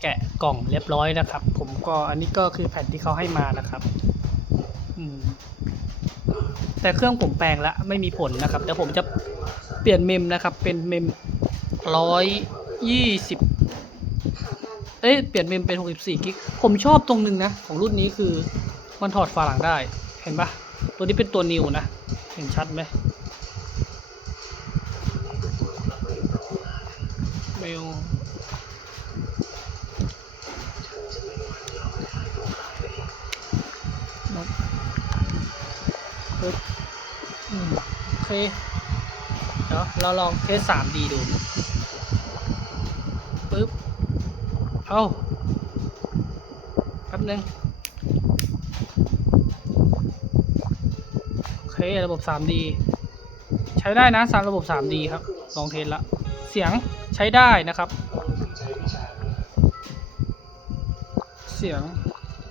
แกะกล่องเรียบร้อยนะครับ ผมก็อันนี้ก็คือแผ่นที่เขาให้มานะครับ อืม แต่เครื่องผมแปลงล้วไม่มีผลนะครับเดี๋ยวผมจะเปลี่ยนเมมนะครับ เป็นเมมร้อยยี่สิบเอ้ยเปลี่ยนเมมเป็นหกสิบสี่กิกผมชอบตรงนึงนะ ของรุ่นนี้คือมันถอดฝาหลังได้ เห็นปะตัวนี้เป็นตัวนิวนะ เห็นชัดไหมเม ปึ๊บโอเค เดี๋ยวเราลองเทส 3D ดูปึ๊บ เอาแป๊บนึงโอเค ระบบ 3D ใช้ได้นะสามระบบ 3D ครับ ลองเทสละ เสียงใช้ได้นะครับ เสียง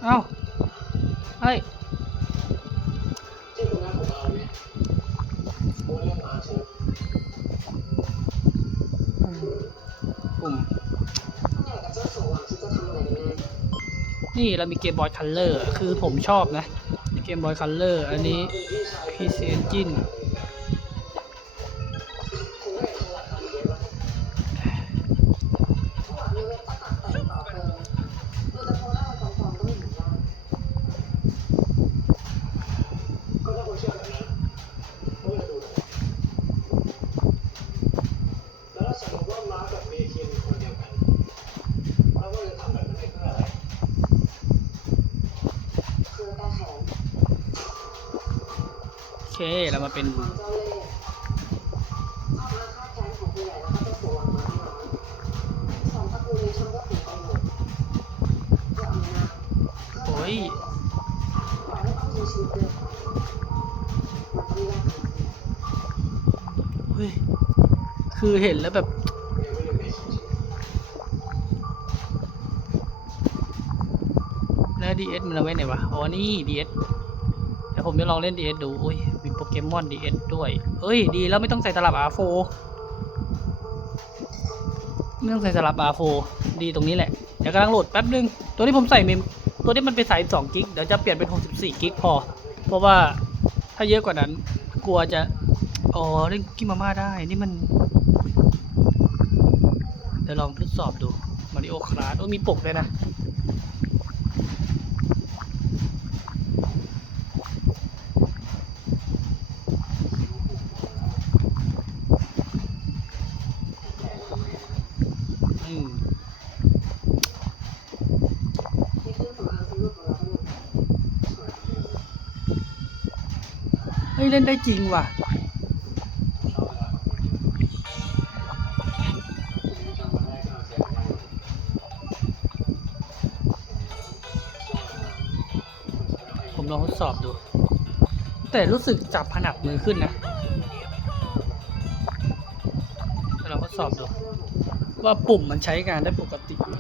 เอ้าเฮ้ย ปุ่มนี่เรามีเกมบอยคัลเลอร์คือผมชอบนะ เกมบอยคัลเลอร์อันนี้ PC Engine แล้วถ้ พื่ออำนาเพื่อโอ้ยปล่อยให้ต้องมีชีวิตเดียวมันต้องยากขนาดนี้เฮ้ย คือเห็นแล้วแบบแล้ว DS มันเอาไว้ไหนวะ อ๋อ นี่ DS เดี๋ยวผมจะลองเล่น DS ดู อุ้ย เกมอน DS ด้วย เอ้ย ดีแล้วไม่ต้องใส่ตลับ R4 ไม่ต้องใส่ตลับ R4 ดีตรงนี้แหละ เดี๋ยวกำลังโหลดแป๊บนึง ตัวนี้ผมใส่เมม ตัวนี้มันเป็นสาย2กิก เดี๋ยวจะเปลี่ยนเป็น 64กิกพอ เพราะว่าถ้าเยอะกว่านั้น กลัวจะ อ๋อ เล่นกิมาม่าได้ นี่มัน เดี๋ยวลองทดสอบดูมาริโอคลาสโอ้มีปกด้วยนะ อืม นี่เครื่องสำอางสำรวจของ เฮ้ยเล่นได้จริงว่ะ ผมลองทดสอบดู แต่รู้สึกจับผนักมือขึ้นนะเดี๋ยวเราทดสอบดู ว่าปุ่มมันใช้งานได้ปกติไหม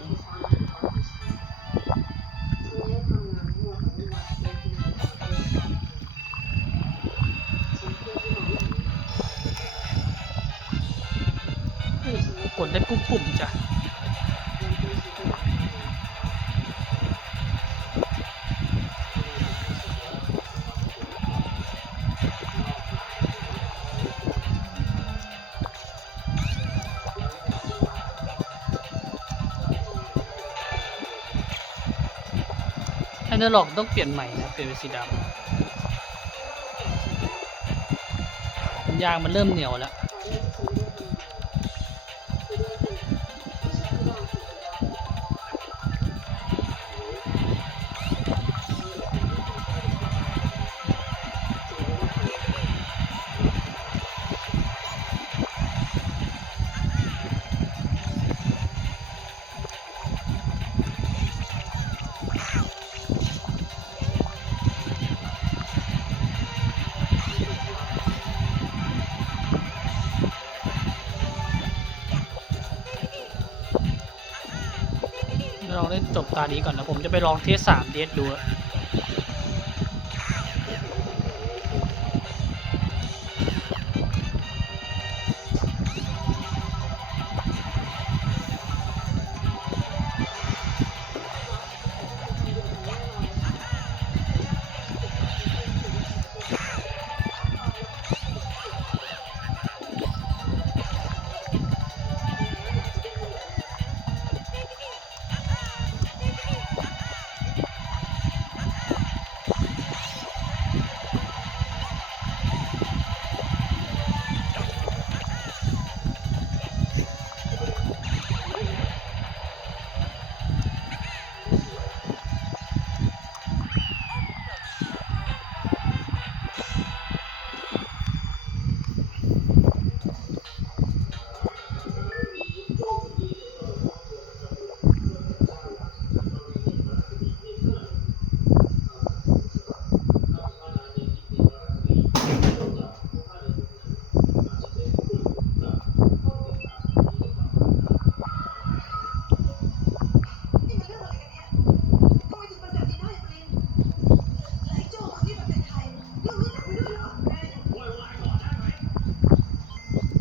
กดได้ปุ๊บปุ่มจ้ะแอนเดอร์ล็อกต้องเปลี่ยนใหม่นะ เปลี่ยนเป็นสีดำยางมันเริ่มเหนียวแล้ว เล่นจบตานี้ก่อนนะ ผมจะไปลองเทสสามเดสดู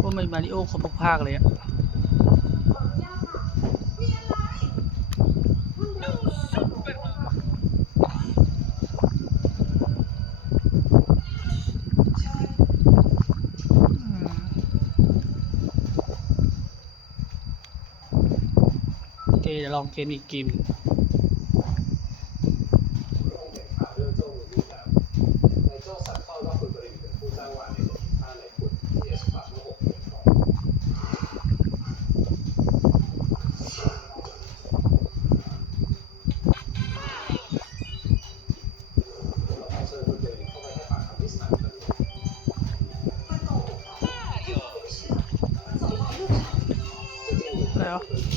ว่ามันมาริโอครบทุกภาคเลยอะโอเคเดี๋ยวลองเกมอีกเกม แ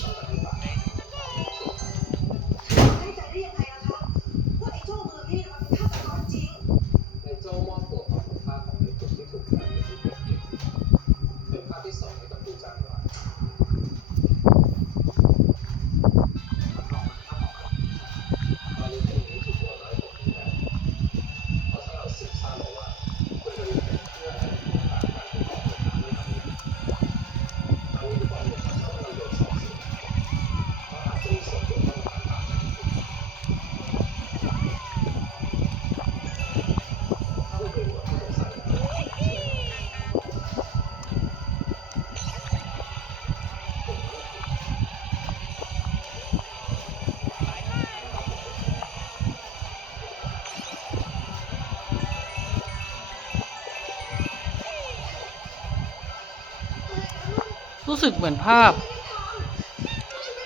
รู้สึกเหมือนภาพ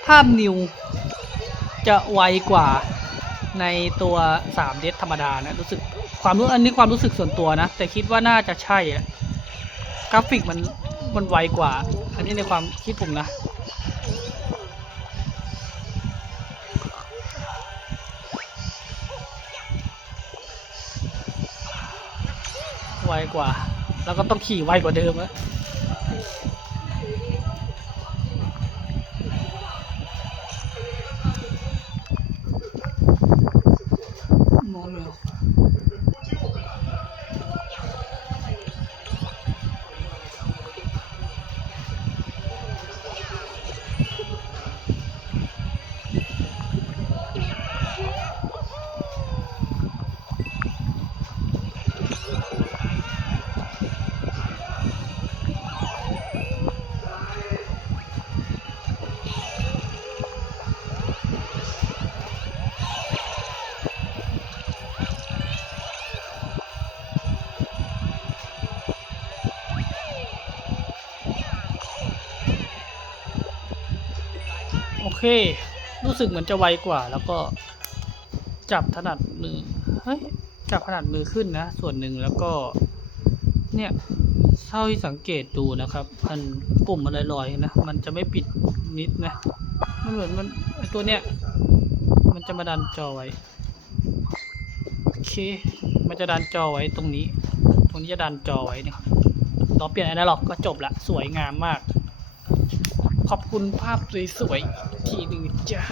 ภาพนิว จะไวกว่าในตัว3เดธรรมดานะ รู้สึกความรู้อันนี้ความรู้สึกส่วนตัวนะ แต่คิดว่าน่าจะใช่อะกราฟิกมันมันไวกว่า อันนี้ในความคิดผมนะไวกว่า แล้วก็ต้องขี่ไวกว่าเดิมอะ โอเค รู้สึกเหมือนจะไวกว่า แล้วก็จับถนัดมือ เฮ้ย จับถนัดมือขึ้นนะ ส่วนหนึ่งแล้วก็ เนี่ยเท่าที่สังเกตดูนะครับมันปุ่มมันลอยๆนะ มันจะไม่ปิดนิดนะมันเหมือนมันตัวเนี้ยมันจะมาดันจอไว้โอเค มันจะดันจอไว้ตรงนี้ ตรงนี้จะดันจอไว้เนี่ยต่อเปลี่ยนอนาล็อกก็จบละสวยงามมาก ขอบคุณภาพสวยๆทีหนึ่งจ้า